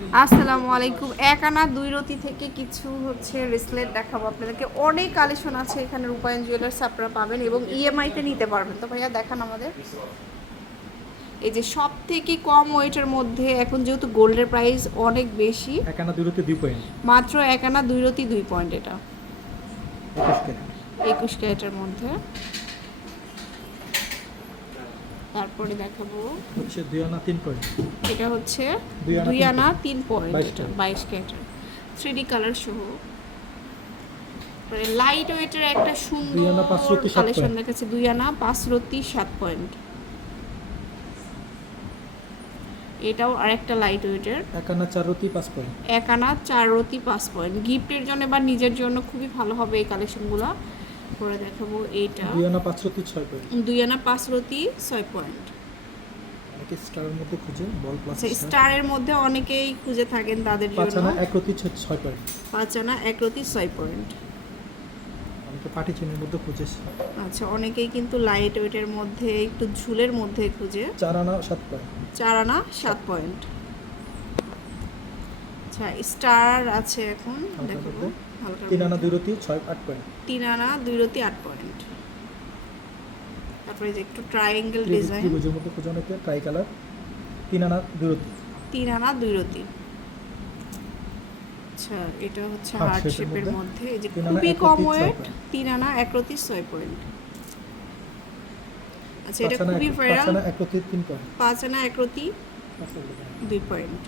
আসসালামু আলাইকুম। এক আনা দুই রতি থেকে কিছু হচ্ছে রেসলেট দেখাবো আপনাদেরকে। অনেক কালেকশন আছে এখানে রূপায়ণ জুয়েলার্স আপনারা পাবেন এবং ইএমআইতে নিতে পারবেন। তো ভাইয়া দেখান আমাদের। এই যে সব থেকে কম ওয়েটের মধ্যে এখন যেহেতু গোল্ডের প্রাইস অনেক বেশি এক আনা দূরত্বে দুই পয়েন্ট মাত্র এক আনা দুই রতি দুই পয়েন্ট এটা। একুশ ক্যারেটের মধ্যে। তারপরে দেখাবো। হচ্ছে দুই আনা তিন পয়েন্ট এটা হচ্ছে দুই আনা তিন পয়েন্ট বাইশ ক্যারেটের থ্রি ডি কালার সহ। লাইট ওয়েটের একটা সুন্দর কালেকশন দেখাচ্ছে দুই আনা পাঁচ রতি সাত পয়েন্ট এটাও আরেকটা লাইট ওয়েটের এক আনা চার রতি পাঁচ পয়েন্ট এক আনা চার রতি পাঁচ পয়েন্ট গিফটের জন্য বা নিজের জন্য খুবই ভালো হবে এই কালেকশনগুলো করে দেখাবো এইটা। দুই আনা পাঁচ রতি ছয় পয়েন্ট দুই আনা পাঁচ রতি ছয় পয়েন্ট অনেকে স্টারের মধ্যে খুঁজে বল প্লাস আচ্ছা স্টারের মধ্যে অনেকেই খুঁজে থাকেন তাদের জন্য। পাঁচ আনা এক রতি ছয় পয়েন্ট পাঁচ আনা এক রতি ছয় পয়েন্ট অনেকে পাটি চেনের মধ্যে খুঁজে আচ্ছা অনেকেই কিন্তু লাইট ওয়েটের মধ্যে একটু ঝুলের মধ্যে খুঁজে। চার আনা সাত পয়েন্ট চার আনা সাত পয়েন্ট আচ্ছা স্টার আছে এখন হালকার দেখো। মধ্যে। তিন আনা দুই রতি ছয় আট পয়েন্ট তিন আনা দুই রতি আট পয়েন্ট তারপরে যে একটু ট্রায়াঙ্গেল ডিজাইন ত্রিভুজের মধ্যে খুঁজে ট্রাই কালার তিন আনা দুই রতি তিন আনা দুই রতি আচ্ছা এটা হচ্ছে হার্ট শেপের মধ্যে। এই যে খুবই কম ওয়েট তিন আনা এক রতি ছয় পয়েন্ট আচ্ছা এটা খুবই ভাইরাল তিন পয়েন্ট পাঁচ আনা এক রতি দুই পয়েন্ট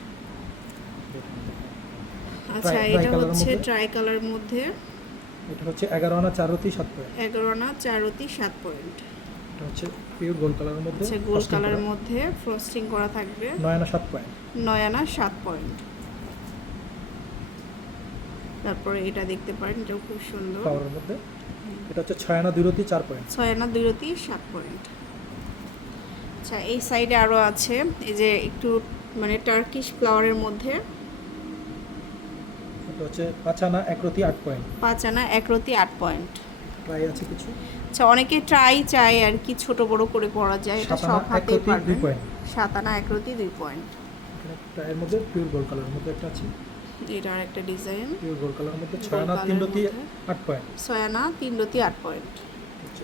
আচ্ছা এটা হচ্ছে ট্রাই কালার মধ্যে। এটা হচ্ছে এগারো আনা চার রতি সাত পয়েন্ট। এগারো আনা চার রতি সাত পয়েন্ট। এটা হচ্ছে পিওর গোল্ড কালারের মধ্যে আচ্ছা গোল্ড frosting কালারের মধ্যে ফ্রস্টিং করা থাকবে। নয় আনা সাত পয়েন্ট। নয় আনা সাত পয়েন্ট। তারপরে এটা দেখতে পারেন এটাও খুব সুন্দর। মধ্যে। এটা হচ্ছে ছয় আনা দুই রতি চার পয়েন্ট। ছয় আনা দুই রতি সাত পয়েন্ট। আচ্ছা এই সাইডে আরও আছে এই যে একটু মানে টার্কিশ ফ্লাওয়ারের মধ্যে। হচ্ছে পাঁচ আনা এক রতি আট পয়েন্ট পাঁচ আনা এক রতি আট পয়েন্ট ট্রাই আছে কিছু? আচ্ছা অনেকে ট্রাই চায় আর কি ছোট বড় করে পরা যায় এটা সব হাতেই রতি দুই পারবেন। পয়েন্ট সাত আনা এক রতি দুই পয়েন্ট ট্রাইয়ের মধ্যে পিওর গোল্ড কালারের মধ্যে একটা আছে। এটা আর একটা ডিজাইন পিওর গোল্ড কালারের মধ্যে Gold ছয় আনা colour তিন রতি আট পয়েন্ট ছয় আনা তিন রতি আট পয়েন্ট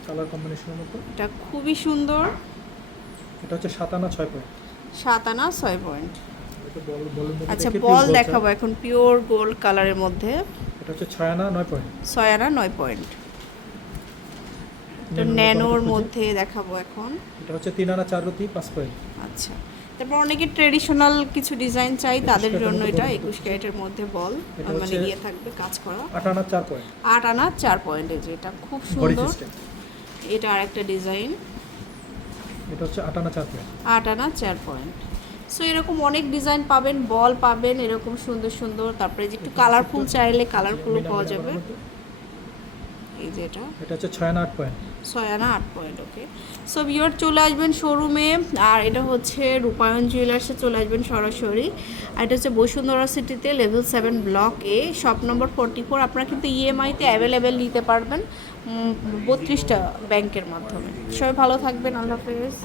কালার কম্বিনেশনের মধ্যে। এটা খুবই সুন্দর। এটা হচ্ছে সাত আনা ছয় পয়েন্ট সাত আনা ছয় পয়েন্ট এটা আচ্ছা বল দেখাবো এখন পিওর গোল্ড কালারের মধ্যে। এটা হচ্ছে ছয় আনা নয় পয়েন্ট ছয় আনা নয় পয়েন্ট তো ন্যানোর মধ্যে দেখাবো এখন। এটা হচ্ছে তিন আনা চার রতি পাঁচ পয়েন্ট আচ্ছা তারপর অনেকে ট্রেডিশনাল কিছু ডিজাইন চাই তাদের জন্য এটা একুশ ক্যারেটের মধ্যে বল। মানে ইয়ে থাকবে কাজ করা। আট আনা চার পয়েন্ট আট আনা চার পয়েন্টে যেটা খুব সুন্দর। এটা আর একটা ডিজাইন এটা হচ্ছে আট আনা চার পয়েন্ট আট আনা চার পয়েন্ট সো এরকম অনেক ডিজাইন পাবেন বল পাবেন এরকম সুন্দর সুন্দর। তারপরে যে একটু কালারফুল চাইলে কালারফুলও পাওয়া যাবে। এই যে এটা। এটা হচ্ছে ছয় আনা আট পয়েন্ট ছয় আনা আট পয়েন্ট ওকে সো ভিওর চলে আসবেন শোরুমে আর এটা হচ্ছে রূপায়ণ জুয়েলার্সে চলে আসবেন সরাসরি। আর এটা হচ্ছে বসুন্ধরা সিটিতে level seven block A. Shop number forty four আপনারা কিন্তু E ইএমআইতে অ্যাভেলেবেল নিতে পারবেন বত্রিশটা ব্যাংকের মাধ্যমে। সবাই ভালো থাকবেন আল্লাহ হাফেজ।